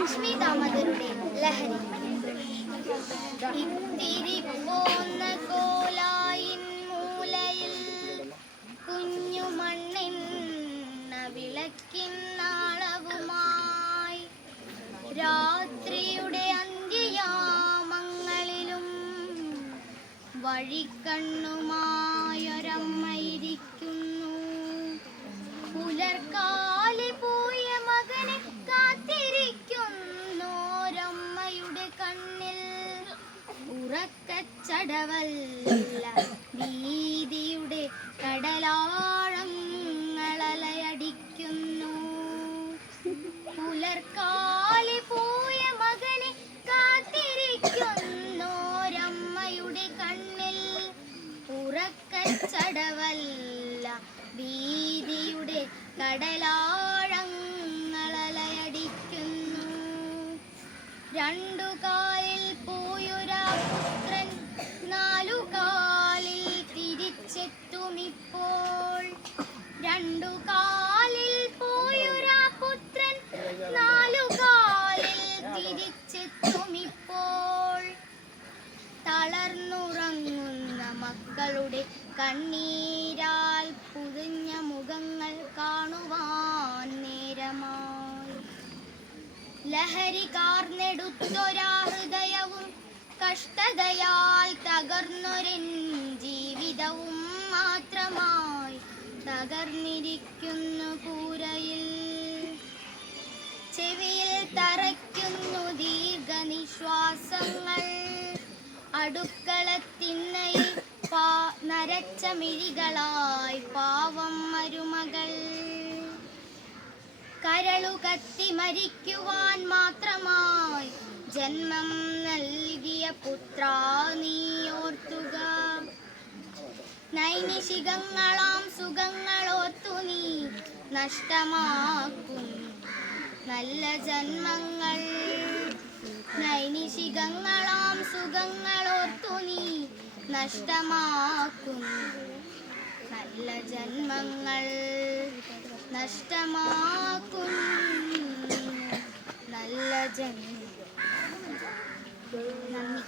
ലക്ഷ്മി ദാമോദരുടെ ലഹരി. ഇത്തിരി പോന്ന കോലായിൻ മൂലയിൽ കുഞ്ഞു മണ്ണെണ്ണ വിളക്കിൻ നാളവുമായി രാത്രിയുടെ അന്ത്യയാമങ്ങളിലും വഴിക്കണ്ണുമായൊരമ്മയിരിക്കുന്നു. പുലർക്കാലി പോയ മകനെ കാത്തിരിക്കുന്നോരമ്മയുടെ കണ്ണിൽ ഉറക്കച്ചടവല്ല ഭീതിയുടെ കടലാഴങ്ങളലയടിക്കുന്നു. പുലർക്കാലി പോയ മകനെ കാത്തിരിക്കുന്നോരമ്മയുടെ കണ്ണിൽ ഉറക്കച്ചടവല്ല ഭീതിയുടെ കടലാഴങ്ങളലയടിക്കുന്നു. രണ്ടു കാലിൽ പോയൊരാ പുത്രൻ നാലു കാലിൽ തിരിച്ചെത്തുമിപ്പോൾ. രണ്ടു കാലിൽ പോയൊരാ പുത്രൻ നാലു കാലിൽ തിരിച്ചെത്തുമിപ്പോൾ. തളർന്നുറങ്ങുന്ന മക്കളുടെ കണ്ണീരാൽ പുതിഞ്ഞ മുഖങ്ങൾ കാണുവാൻ നേരമായി. ലഹരി കാർന്നെടുത്തൊരാ ഹൃദയവും കഷ്ടതയാൽ തകർന്നൊരൻ ജീവിതവും മാത്രമായി തകർന്നിരിക്കുന്നു കൂരയിൽ. ചെവിയിൽ തറയ്ക്കുന്നു ദീർഘനിശ്വാസങ്ങൾ. അടുക്കളത്തിണ്ണയിൽ നരച്ച മിഴികളായി പാവം മരുമകൾ. കരളു കത്തി മരിക്കുവാൻ മാത്രമായി ജന്മം നൽകിയ പുത്രാ നീയോർത്തുക. നൈനിഷികങ്ങളാം സുഖങ്ങളോർത്തു നീ നഷ്ടമാക്കും നല്ല ജന്മങ്ങൾ. നൈനിഷികങ്ങളാം സുഖങ്ങളോർത്തു നീ നഷ്ടമാക്കും നല്ല ജന്മങ്ങൾ. നഷ്ടമാക്കും നല്ല ജന്മങ്ങൾ. നന്ദി.